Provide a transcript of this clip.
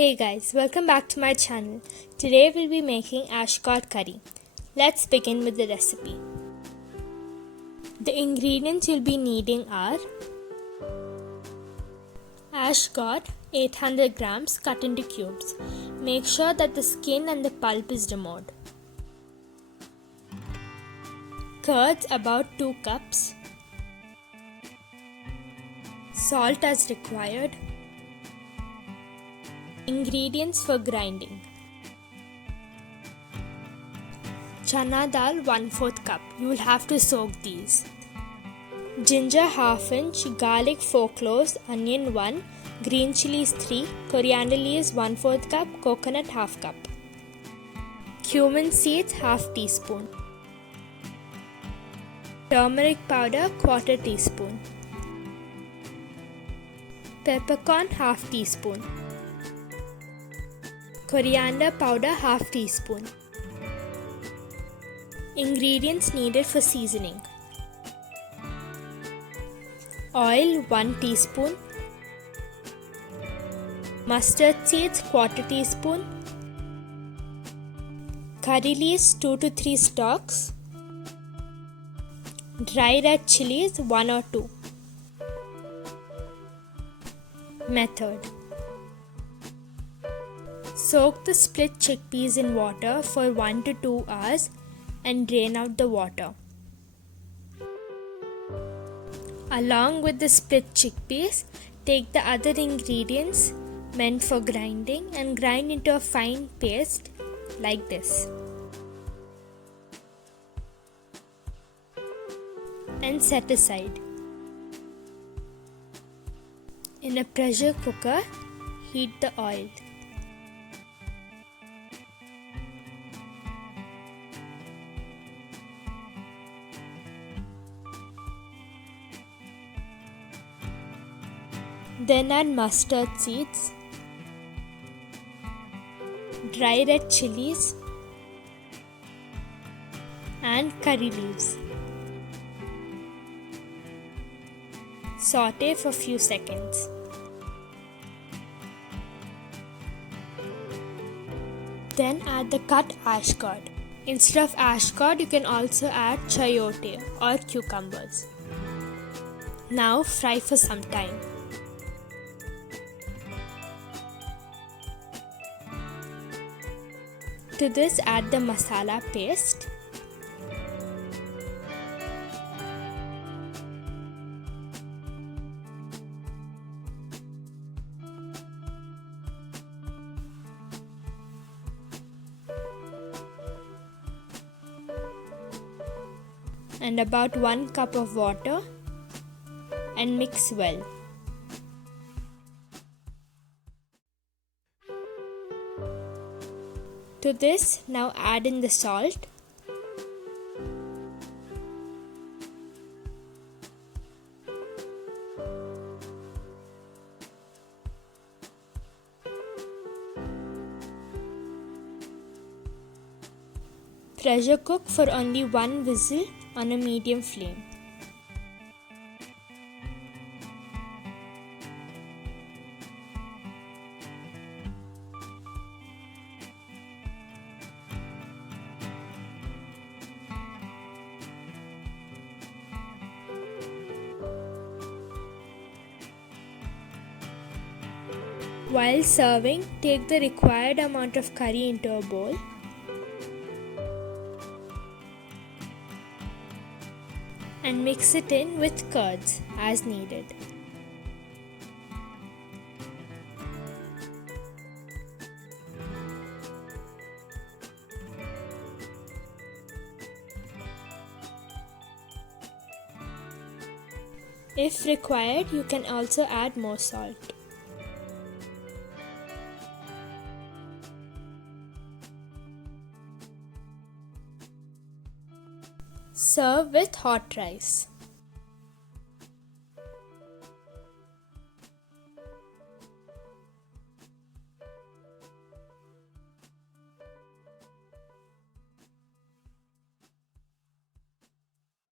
Hey guys, welcome back to my channel. Today we'll be making ashgod curry. Let's begin with the recipe. The ingredients you'll be needing are ashgod 800 grams cut into cubes. Make sure that the skin and the pulp is removed. Curds about 2 cups. Salt as required. Ingredients for grinding. Channa dal 1/4 cup. You will have to soak these. Ginger 1/2 inch, garlic 4 cloves, onion 1, green chillies 3, coriander leaves 1/4 cup, coconut 1/2 cup. Cumin seeds 1/2 teaspoon. Turmeric powder 1/4 teaspoon. Peppercorn 1/2 teaspoon. Coriander powder 1/2 teaspoon. Ingredients needed for seasoning. Oil 1 teaspoon. Mustard seeds 1/4 teaspoon. Curry leaves 2 to 3 stalks. Dry red chillies 1 or 2. Method: soak the split chickpeas in water for 1 to 2 hours and drain out the water. Along with the split chickpeas, take the other ingredients meant for grinding and grind into a fine paste like this. And set aside. In a pressure cooker, heat the oil. Then add mustard seeds, dry red chillies, and curry leaves. Saute for few seconds. Then add the cut ashgod. Instead of ashgod, you can also add chayote or cucumbers. Now fry for some time. To this, add the masala paste. And about 1 cup of water and mix well. To this, now add in the salt, pressure cook for only 1 whistle on a medium flame. While serving, take the required amount of curry into a bowl. And mix it in with curds as needed. If required, you can also add more salt. Serve with hot rice.